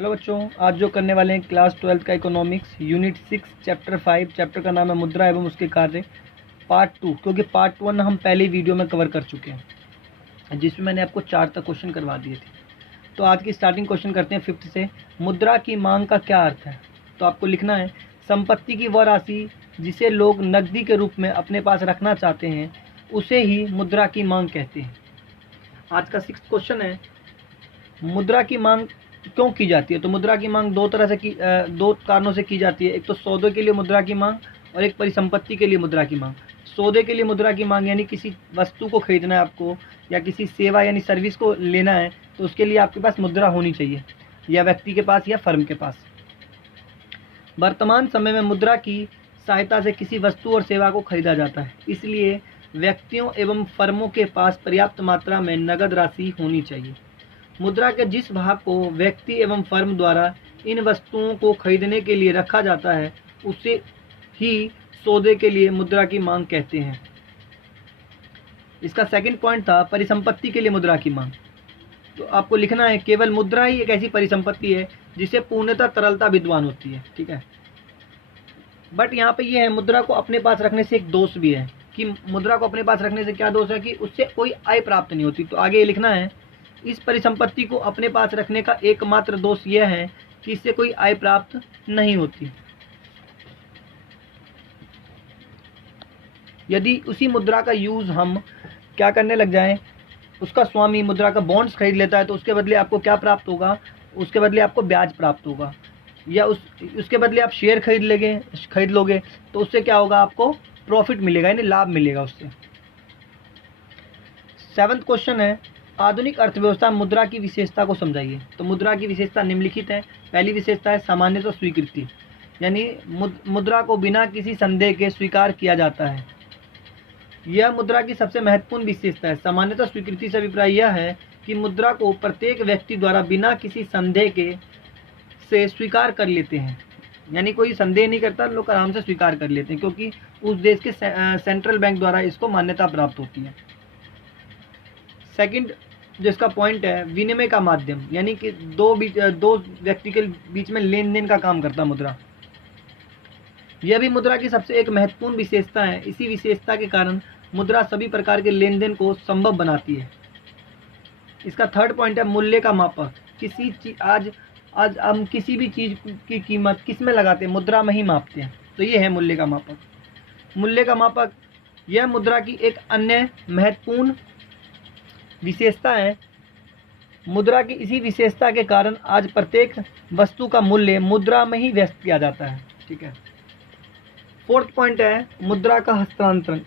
Hello बच्चों, आज जो करने वाले हैं क्लास 12 का इकोनॉमिक्स यूनिट 6 चैप्टर 5। चैप्टर का नाम है मुद्रा एवं उसके कार्य, पार्ट 2। क्योंकि पार्ट 1 हम पहले वीडियो में कवर कर चुके हैं, जिसमें मैंने आपको 4 तक क्वेश्चन करवा दिए थे। तो आज की स्टार्टिंग क्वेश्चन करते हैं 5th से। मुद्रा की मांग का क्या अर्थ है? तो आपको लिखना है, संपत्ति की वह राशि जिसे लोग नकदी के रूप में अपने पास रखना चाहते हैं उसे ही मुद्रा की मांग कहते हैं। आज का 6th क्वेश्चन है, मुद्रा की मांग क्यों की जाती है? तो मुद्रा की मांग दो कारणों से की जाती है। एक तो सौदे के लिए मुद्रा की मांग और एक परिसंपत्ति के लिए मुद्रा की मांग। सौदे के लिए मुद्रा की मांग यानी किसी वस्तु को खरीदना है आपको, या किसी सेवा यानी सर्विस को लेना है, तो उसके लिए आपके पास मुद्रा होनी चाहिए, या व्यक्ति के पास या फर्म के पास। वर्तमान समय में मुद्रा की सहायता से किसी वस्तु और सेवा को खरीदा जाता है, इसलिए व्यक्तियों एवं फर्मों के पास पर्याप्त मात्रा में नगद राशि होनी चाहिए। मुद्रा के जिस भाग को व्यक्ति एवं फर्म द्वारा इन वस्तुओं को खरीदने के लिए रखा जाता है उसे ही सौदे के लिए मुद्रा की मांग कहते हैं। इसका सेकंड पॉइंट था परिसंपत्ति के लिए मुद्रा की मांग। तो आपको लिखना है, केवल मुद्रा ही एक ऐसी परिसंपत्ति है जिसे पूर्णतः तरलता विद्यमान होती है। ठीक है, बट यहाँ पे ये है, मुद्रा को अपने पास रखने से एक दोष भी है कि मुद्रा को अपने पास रखने से क्या दोष है कि उससे कोई आय प्राप्त नहीं होती। तो आगे ये लिखना है, इस परिसंपत्ति को अपने पास रखने का एकमात्र दोष यह है कि इससे कोई आय प्राप्त नहीं होती। यदि उसी मुद्रा का यूज हम क्या करने लग जाएं, उसका स्वामी मुद्रा का बॉन्ड्स खरीद लेता है, तो उसके बदले आपको क्या प्राप्त होगा? उसके बदले आपको ब्याज प्राप्त होगा, या उसके बदले आप शेयर खरीद लोगे, तो उससे क्या होगा? आपको प्रॉफिट मिलेगा, यानी लाभ मिलेगा उससे। 7th क्वेश्चन है, आधुनिक अर्थव्यवस्था मुद्रा की विशेषता को समझाइए। तो मुद्रा की विशेषता निम्नलिखित है। पहली विशेषता है सामान्यतः स्वीकृति, यानी मुद्रा को बिना किसी संदेह के स्वीकार किया जाता है। यह मुद्रा की सबसे महत्वपूर्ण विशेषता है। सामान्यतः स्वीकृति से अभिप्राय यह है कि मुद्रा को प्रत्येक व्यक्ति द्वारा बिना किसी संदेह के से स्वीकार कर लेते हैं, यानी कोई संदेह नहीं करता, लोग आराम से स्वीकार कर लेते हैं, क्योंकि उस देश के सेंट्रल बैंक द्वारा इसको मान्यता प्राप्त होती है। सेकंड जिसका पॉइंट है, विनिमय का माध्यम, यानी कि दो व्यक्ति के बीच में लेन देन का काम करता मुद्रा। यह भी मुद्रा की सबसे एक महत्वपूर्ण विशेषता है। इसी विशेषता के कारण मुद्रा सभी प्रकार के लेन देन को संभव बनाती है। इसका थर्ड पॉइंट है मूल्य का मापक। आज हम किसी भी चीज़ की कीमत किस में लगाते हैं? मुद्रा में ही मापते हैं। तो ये है मूल्य का मापक। मूल्य का मापक यह मुद्रा की एक अन्य महत्वपूर्ण विशेषता है। मुद्रा की इसी विशेषता के कारण आज प्रत्येक वस्तु का मूल्य मुद्रा में ही व्यक्त किया जाता है। ठीक है। 4th पॉइंट है मुद्रा का हस्तांतरण।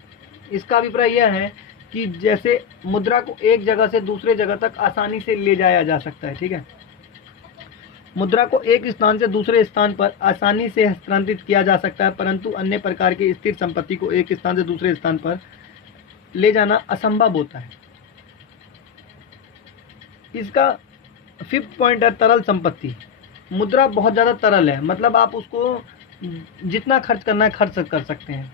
इसका अभिप्राय यह है कि जैसे मुद्रा को एक जगह से दूसरे जगह तक आसानी से ले जाया जा सकता है। ठीक है, मुद्रा को एक स्थान से दूसरे स्थान पर आसानी से हस्तांतरित किया जा सकता है, परंतु अन्य प्रकार की स्थिर संपत्ति को एक स्थान से दूसरे स्थान पर ले जाना असंभव होता है। इसका 5th पॉइंट है तरल संपत्ति। मुद्रा बहुत ज़्यादा तरल है, मतलब आप उसको जितना खर्च करना है खर्च कर सकते हैं।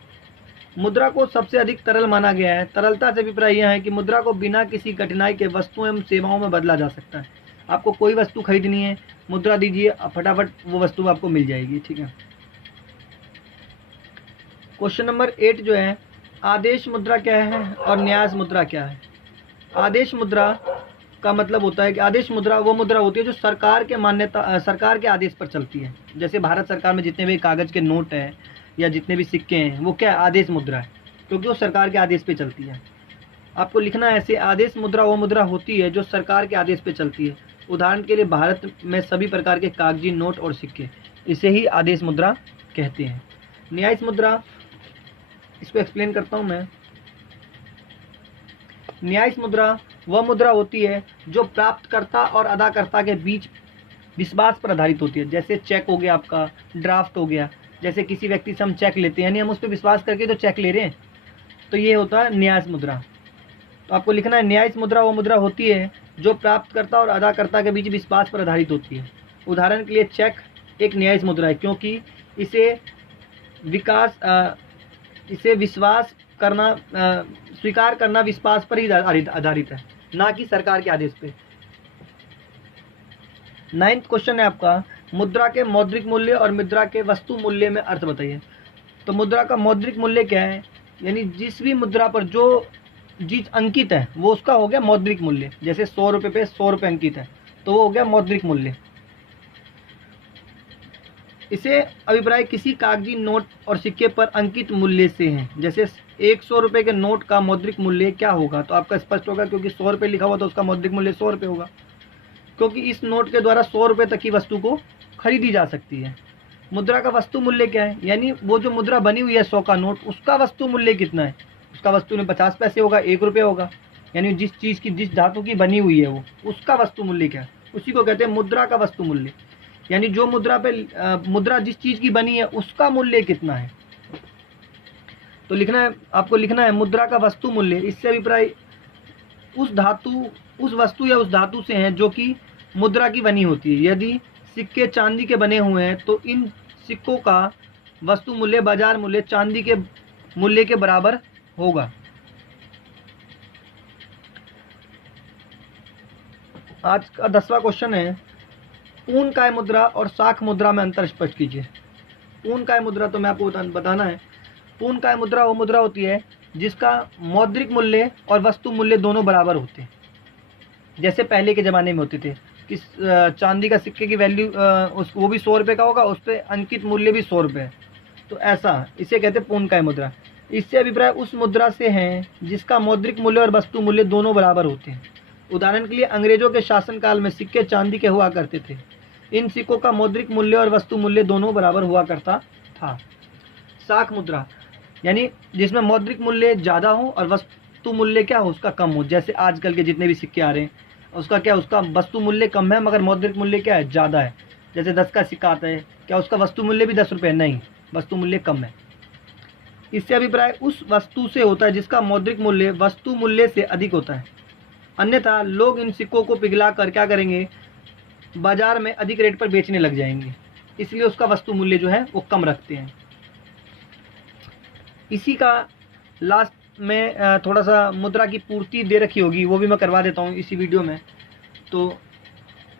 मुद्रा को सबसे अधिक तरल माना गया है। तरलता से अभिप्राय यह है कि मुद्रा को बिना किसी कठिनाई के वस्तुओं एवं सेवाओं में बदला जा सकता है। आपको कोई वस्तु खरीदनी है, मुद्रा दीजिए, फटाफट वो वस्तु आपको मिल जाएगी। ठीक है। क्वेश्चन नंबर 8 जो है, आदेश मुद्रा क्या है और न्यास मुद्रा क्या है? आदेश मुद्रा का मतलब होता है कि आदेश मुद्रा वो मुद्रा होती है जो सरकार के आदेश पर चलती है। जैसे भारत सरकार में जितने भी कागज़ के नोट हैं या जितने भी सिक्के हैं, वो क्या आदेश मुद्रा है, क्योंकि वो सरकार के आदेश पे चलती है। आपको लिखना है ऐसे, आदेश मुद्रा वो मुद्रा होती है जो सरकार के आदेश पे चलती है। उदाहरण के लिए भारत में सभी प्रकार के कागजी नोट और सिक्के, इसे ही आदेश मुद्रा कहते हैं। न्यायिक मुद्रा, इसको एक्सप्लेन करता हूँ मैं। न्यायिक मुद्रा वह मुद्रा होती है जो प्राप्तकर्ता और अदाकर्ता के बीच विश्वास पर आधारित होती है। जैसे चेक हो गया, आपका ड्राफ्ट हो गया। जैसे किसी व्यक्ति से हम चेक लेते हैं, यानी हम उस पर विश्वास करके तो चेक ले रहे हैं, तो ये होता है न्यायिक मुद्रा। तो आपको लिखना है, न्यायिक मुद्रा वो मुद्रा होती है जो प्राप्तकर्ता और अदाकर्ता के बीच विश्वास पर आधारित होती है। उदाहरण के लिए चेक एक न्यायिक मुद्रा है, क्योंकि इसे विश्वास करना स्वीकार करना विश्वास पर ही आधारित है, ना कि सरकार के आदेश पे। 9th क्वेश्चन है आपका, मुद्रा के मौद्रिक मूल्य और मुद्रा के वस्तु मूल्य में अर्थ बताइए। तो मुद्रा का मौद्रिक मूल्य क्या है, यानी जिस भी मुद्रा पर जो चीज अंकित है वो उसका हो गया मौद्रिक मूल्य। जैसे 100 रुपये पे 100 रुपये अंकित है तो वो हो गया मौद्रिक मूल्य। इसे अभिप्राय किसी कागजी नोट और सिक्के पर अंकित मूल्य से है। जैसे 100 रुपये के नोट का मौद्रिक मूल्य क्या होगा, तो आपका स्पष्ट होगा, क्योंकि 100 रुपये लिखा हुआ तो उसका मौद्रिक मूल्य 100 रुपये होगा, क्योंकि इस नोट के द्वारा 100 रुपये तक की वस्तु को खरीदी जा सकती है। मुद्रा का वस्तु मूल्य क्या है, यानी वो जो मुद्रा बनी हुई है 100 का नोट, उसका वस्तु मूल्य कितना है। उसका वस्तु में 50 पैसे होगा, 1 रुपये होगा, यानी जिस चीज़ की, जिस धातु की बनी हुई है वो, उसका वस्तु मूल्य क्या है, उसी को कहते हैं मुद्रा का वस्तु मूल्य। यानी जो मुद्रा पे मुद्रा जिस चीज़ की बनी है उसका मूल्य कितना है। तो लिखना है, आपको लिखना है मुद्रा का वस्तु मूल्य। इससे अभिप्राय उस धातु, उस वस्तु या उस धातु से है जो कि मुद्रा की बनी होती है। यदि सिक्के चांदी के बने हुए हैं तो इन सिक्कों का वस्तु मूल्य बाजार मूल्य चांदी के मूल्य के बराबर होगा। आज का 10वां क्वेश्चन है, पूर्णकाय मुद्रा और शाख मुद्रा में अंतर स्पष्ट कीजिए। पूर्णकाय मुद्रा तो मैं आपको बताना है। पूर्णकाय मुद्रा वो मुद्रा होती है जिसका मौद्रिक मूल्य और वस्तु मूल्य दोनों बराबर होते हैं। जैसे पहले के ज़माने में होते थे कि चांदी का सिक्के की वैल्यू वो भी 100 रुपये का होगा, उस पर अंकित मूल्य भी 100 रुपये है। तो ऐसा, इसे कहते हैं पूर्णकाय मुद्रा। इससे अभिप्राय उस मुद्रा से है जिसका मौद्रिक मूल्य और वस्तु मूल्य दोनों बराबर होते हैं। उदाहरण के लिए अंग्रेजों के शासनकाल में सिक्के चांदी के हुआ करते थे। इन सिक्कों का मौद्रिक मूल्य और वस्तु मूल्य दोनों बराबर हुआ करता था। शाख मुद्रा यानी जिसमें मौद्रिक मूल्य ज़्यादा हो और वस्तु मूल्य क्या हो, उसका कम हो। जैसे आजकल के जितने भी सिक्के आ रहे हैं उसका क्या, उसका वस्तु मूल्य कम है मगर मौद्रिक मूल्य क्या है, ज़्यादा है। जैसे 10 का सिक्का आता है, क्या उसका वस्तु मूल्य भी 10 रुपये, नहीं, वस्तु मूल्य कम है। इससे अभिप्राय उस वस्तु से होता है जिसका मौद्रिक मूल्य वस्तु मूल्य से अधिक होता है। अन्यथा लोग इन सिक्कों को पिघला कर क्या करेंगे, बाजार में अधिक रेट पर बेचने लग जाएंगे, इसलिए उसका वस्तु मूल्य जो है वो कम रखते हैं। इसी का लास्ट में थोड़ा सा मुद्रा की पूर्ति दे रखी होगी, वो भी मैं करवा देता हूँ इसी वीडियो में। तो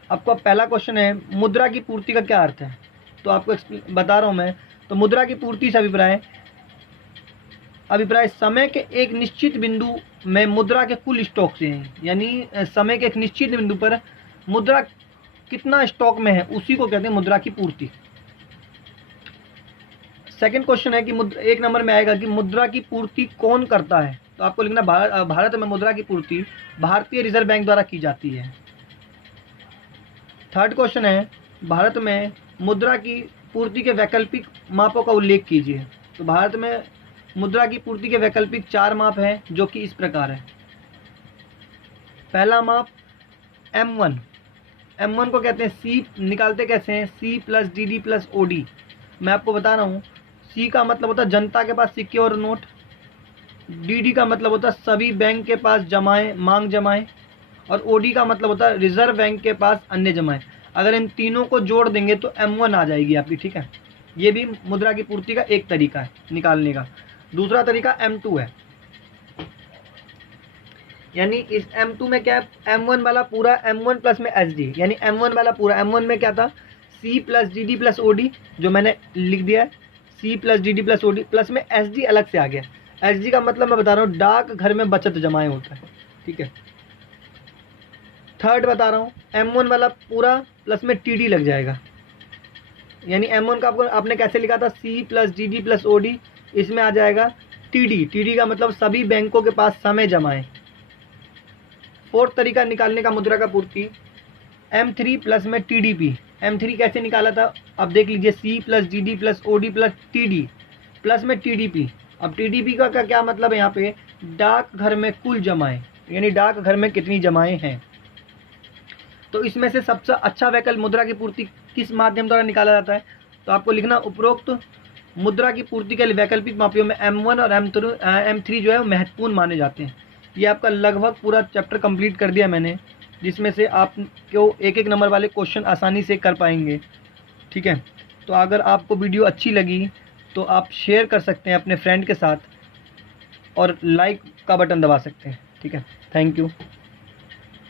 आपका पहला क्वेश्चन है, मुद्रा की पूर्ति का क्या अर्थ है। तो आपको बता रहा हूँ मैं। तो मुद्रा की पूर्ति से अभिप्राय समय के एक निश्चित बिंदु में मुद्रा के कुल स्टॉक से है। यानी समय के एक निश्चित बिंदु पर मुद्रा कितना स्टॉक में है उसी को कहते हैं मुद्रा की पूर्ति। सेकंड क्वेश्चन है कि 1 नंबर में आएगा कि मुद्रा की पूर्ति कौन करता है। तो आपको लिखना भारत में मुद्रा की पूर्ति भारतीय रिजर्व बैंक द्वारा की जाती है। थर्ड क्वेश्चन है, भारत में मुद्रा की पूर्ति के वैकल्पिक मापों का उल्लेख कीजिए। तो भारत में मुद्रा की पूर्ति के वैकल्पिक 4 माप हैं जो कि इस प्रकार है। पहला माप M1। M1 को कहते हैं C, निकालते कैसे हैं, C plus DD plus OD। मैं आपको बता रहा हूँ, C का मतलब होता है जनता के पास सिक्के और नोट, DD का मतलब होता है सभी बैंक के पास जमाएं, मांग जमाएं, और OD का मतलब होता है रिजर्व बैंक के पास अन्य जमाएं। अगर इन तीनों को जोड़ देंगे तो M1 आ जाएगी आपकी, ठीक है। ये भी मुद्रा की पूर्ति का एक तरीका है निकालने का। दूसरा तरीका M2 है, यानी इस M2 में क्या है, M1 वाला पूरा M1 प्लस में SD, यानी M1 वाला पूरा, M1 में क्या था, C plus DD plus OD जो मैंने लिख दिया है, C plus DD plus OD plus में SD अलग से आ गया। SD का मतलब मैं बता रहा हूँ डाक घर में बचत जमाए होता है, ठीक है। थर्ड बता रहा हूँ, M1 वाला पूरा प्लस में TD लग जाएगा, यानी M1 का आपको आपने कैसे लिखा था, C plus DD plus OD, इसमें आ जाएगा TD। TD का मतलब सभी बैंकों के पास समय जमाएं। फोर्थ तरीका निकालने का मुद्रा का पूर्ति M3 प्लस में TDP। M3 कैसे निकाला था, अब देख लीजिए, C plus DD plus OD plus TD plus में TDP। अब TDP का क्या मतलब है, यहाँ पे डाक घर में कुल जमाएं, यानी डाक घर में कितनी जमाएं हैं। तो इसमें से सबसे अच्छा वैकल्प मुद्रा की पूर्ति किस माध्यम द्वारा निकाला जाता है। तो आपको लिखना, उपरोक्त मुद्रा की पूर्ति के लिए वैकल्पिक मापियों में M1 और M3 जो है वो महत्वपूर्ण माने जाते हैं। ये आपका लगभग पूरा चैप्टर कंप्लीट कर दिया मैंने, जिसमें से आपको 1-1 नंबर वाले क्वेश्चन आसानी से कर पाएंगे, ठीक है। तो अगर आपको वीडियो अच्छी लगी तो आप शेयर कर सकते हैं अपने फ्रेंड के साथ और लाइक का बटन दबा सकते हैं, ठीक है। Thank you.